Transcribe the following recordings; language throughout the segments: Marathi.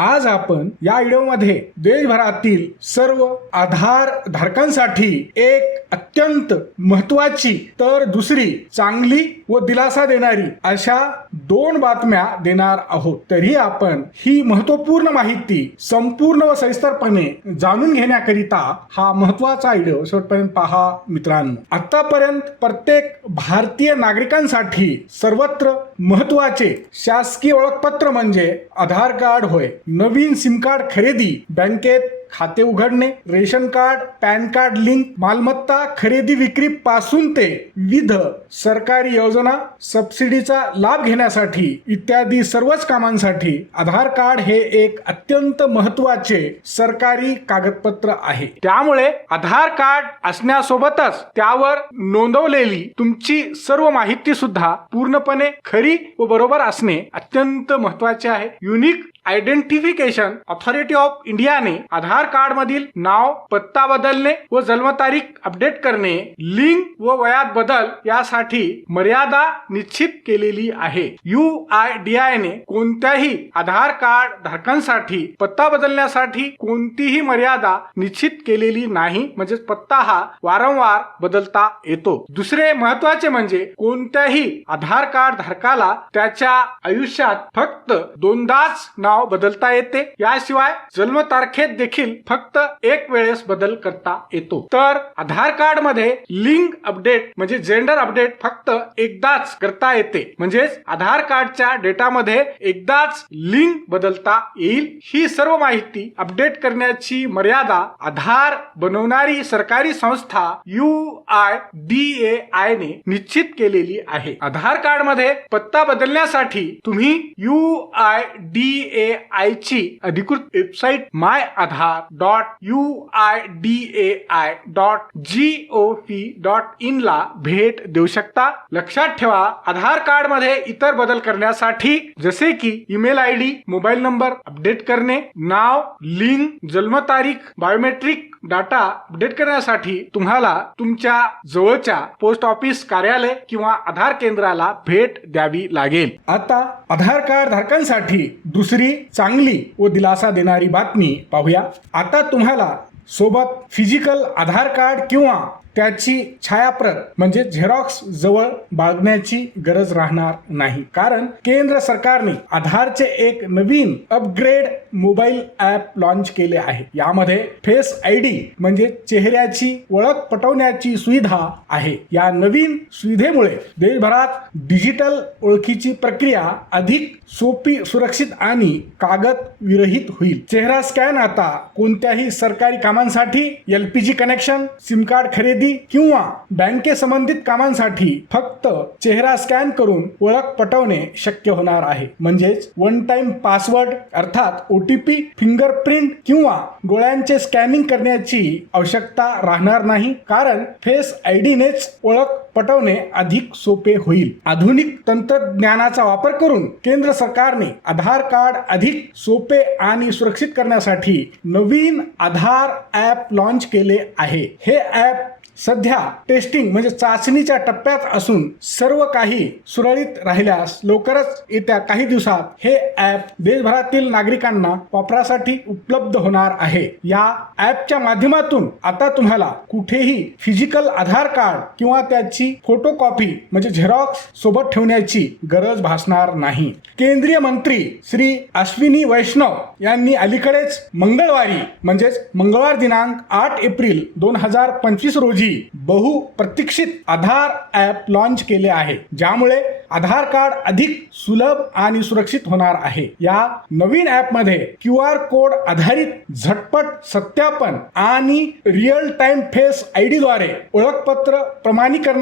आज आपण या व्हिडिओमध्ये देशभरातील सर्व आधार धारकांसाठी एक अत्यंत महत्वाची तर दुसरी चांगली व दिलासा देणारी अशा दोन बातम्या देणार आहोत. तरी आपण ही महत्त्वपूर्ण माहिती संपूर्ण व सविस्तरपणे जाणून घेण्याकरिता हा महत्त्वाचा व्हिडिओ शेवटपर्यंत पहा मित्रांनो. आतापर्यंत प्रत्येक भारतीय नागरिकांसाठी सर्वत्र महत्त्वाचे शासकीय ओळखपत्र म्हणजे आधार कार्ड होय. नवीन सिम कार्ड खरेदी बँकेत खाते उघडणे ration card PAN card link मालमत्ता खरेदी विक्री पासून ते विविध सरकारी योजना सबसिडीचा लाभ घेण्यासाठी इत्यादी सर्वच कामांसाठी आधार कार्ड हे एक अत्यंत महत्त्वाचे सरकारी कागदपत्र आहे. त्यामुळे आधार कार्ड असण्यासोबतच त्यावर नोंदवलेली तुमची सर्व माहिती सुद्धा पूर्णपणे खरी व बरोबर असणे अत्यंत महत्त्वाचे आहे. युनिक आयडेंटिफिकेशन ऑथॉरिटी ऑफ इंडियाने आधार कार्ड मधील नाव पत्ता बदलणे व जन्मतारीख अपडेट करणे लिंक व वयात बदल यासाठी मर्यादा निश्चित केलेली आहे. यू आय डी आय ने कोणत्याही आधार कार्ड धारकांसाठी पत्ता बदलण्यासाठी कोणतीही मर्यादा निश्चित केलेली नाही. म्हणजे पत्ता हा वारंवार बदलता येतो. दुसरे महत्त्वाचे म्हणजे कोणत्याही आधार कार्ड धारकाला त्याच्या आयुष्यात फक्त दोनदाच नाव बदलता येते. याशिवाय जन्मतारखेत देखील फक्त एक वेळेस बदल करता येतो. तर आधार कार्डमध्ये लिंक अपडेट म्हणजे जेंडर अपडेट फक्त एकदाच करता येते. म्हणजेच आधार कार्डच्या डेटामध्ये एकदाच लिंक बदलता येईल ही सर्व माहिती अपडेट करण्याची मर्यादा आधार बनवणारी सरकारी संस्था U I D A I ने निश्चित केलेली आहे. आधार कार्डमध्ये पत्ता बदलण्यासाठी तुम्ही U I D A I ची अधिकृत website my Aadhaar dot U I D A I dot G O V dot in ला भेट देऊ शकता. लक्षात ठेवा आधार कार्डमध्ये इतर बदल करण्यासाठी जसे की email I D mobile number update करणे नाव लिंक जन्मतारीख बायोमेट्रिक डाटा अपडेट करण्यासाठी तुम्हाला तुमच्या जवळच्या पोस्ट ऑफिस कार्यालय किंवा आधार केंद्राला भेट द्यावी लागेल. आता आधार कार्ड धारकांसाठी दुसरी चांगली व दिलासा देणारी बातमी पाहूया. आता तुम्हाला सोबत फिजिकल आधार कार्ड किंवा त्याची छायाप्रत म्हणजे झेरॉक्स जवळ बाळगण्याची गरज राहणार नाही. कारण केंद्र सरकारने आधारचे एक नवीन अपग्रेड मोबाईल ऍप लॉन्च केले आहे. यामध्ये फेस आय डी म्हणजे चेहऱ्याची ओळख पटवण्याची सुविधा आहे. या नवीन सुविधेमुळे देशभरात डिजिटल ओळखीची प्रक्रिया अधिक सोपी सुरक्षित आणि कागद विरहित होईल. चेहरा स्कॅन आता कोणत्याही सरकारी कामांसाठी एलपीजी कनेक्शन सिम कार्ड खरेदी किंवा बँके संबंधित कामांसाठी फक्त चेहरा स्कॅन करून ओळख पटवणे शक्य होणार आहे. म्हणजेच वन टाइम पासवर्ड अर्थात ओटीपी फिंगरप्रिंट किंवा गोळ्यांचे स्कॅनिंग करण्याची आवश्यकता राहणार नाही. कारण फेस आयडीनेच ओळख पटवणे अधिक सोपे होईल. आधुनिक तंत्रज्ञानाचा वापर करून केंद्र सरकारने आधार कार्ड अधिक सोपे आणि सुरक्षित करण्यासाठी नवीन आधार ॲप लॉन्च केले आहे. हे ॲप सध्या टेस्टिंग म्हणजे चाचणीच्या टप्प्यात असून सर्व काही सुरळीत राहिल्यास लवकरच येत्या काही दिवसात हे ॲप देशभरातील नागरिकांना वापरासाठी उपलब्ध होणार आहे. या ॲपच्या माध्यमातून आता तुम्हाला कुठेही फिजिकल आधार कार्ड किंवा त्याची फोटो कॉपी म्हणजे झेरॉक्स सोबत ठेवण्याची गरज भासणार नाही. केंद्रीय मंत्री श्री अश्विनी वैष्णव यांनी अलीकडेच मंगळवारी म्हणजेच मंगळवार दिनांक आठ एप्रिल दोन हजार पंचवीस रोजी बहुप्रतीक्षित आधार ॲप लॉन्च केले आहे ज्यामुळे आधार कार्ड अधिक सुलभ आणि सुरक्षित होणार आहे. या नवीन ॲपमध्ये क्यू आर कोड आधारित झटपट सत्यापन आणि रिअल टाइम फेस आयद्वारे ओळखपत्र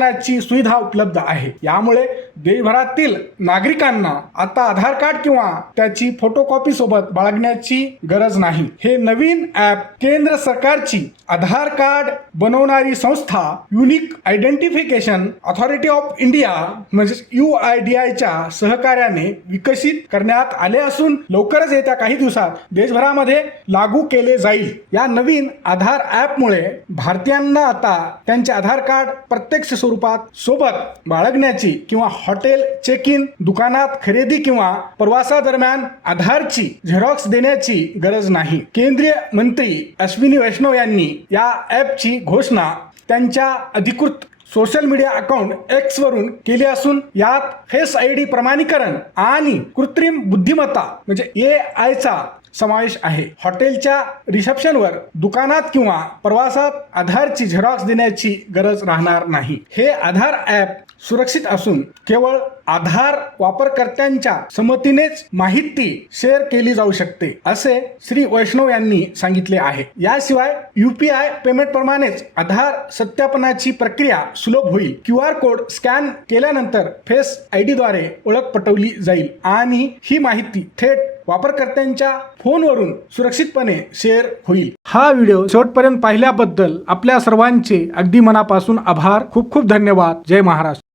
प्रमाणीकरणाची सुविधा उपलब्ध आहे. यामुळे देशभरातील नागरिकांना आता आधार कार्ड किंवा त्याची फोटोकॉपी सोबत बाळगण्याची गरज नाही. हे नवीन ॲप केंद्र सरकारची आधार कार्ड बनवणारी संस्था unique identification authority of India म्हणजे यू आय डी आयच्या सहकार्याने विकसित करण्यात आले असून लवकरच येत्या काही दिवसात देशभरामध्ये लागू केले जाईल. या नवीन आधार ॲपमुळे भारतीयांना आता त्यांचे आधार कार्ड प्रत्यक्ष स्वरूपात सोबत बाळगण्याची किंवा हॉटेल चेक इन दुकानात खरेदी किंवा प्रवासादरम्यान आधारची झेरॉक्स देण्याची गरज नाही. केंद्रीय मंत्री अश्विनी वैष्णव यांनी या ॲपची घोषणा त्यांच्या अधिकृत सोशल मीडिया अकाउंट एक्स वरून केली असून यात फेस आय डी प्रमाणीकरण आणि कृत्रिम बुद्धिमत्ता म्हणजे ए आयचा समावेश आहे. हॉटेलच्या रिसेप्शनवर दुकानात किंवा प्रवासात आधारची झेरॉक्स देण्याची गरज राहणार नाही. हे आधार ॲप सुरक्षित असून केवळ आधार वापरकर्त्यांच्या संमतीनेच माहिती शेअर केली जाऊ शकते असे श्री वैष्णव यांनी सांगितले आहे. याशिवाय युपीआय पेमेंट प्रमाणेच आधार सत्यापनाची प्रक्रिया सुलभ होईल. क्यू आर कोड स्कॅन केल्यानंतर फेस आयद्वारे ओळख पटवली जाईल आणि ही माहिती थेट वापरकर्त्यांच्या फोनवरून सुरक्षितपणे शेअर होईल. हा व्हिडिओ शेवटपर्यंत पाहिल्याबद्दल आपल्या सर्वांचे अगदी मनापासून आभार. खूप खूप धन्यवाद. जय महाराष्ट्र.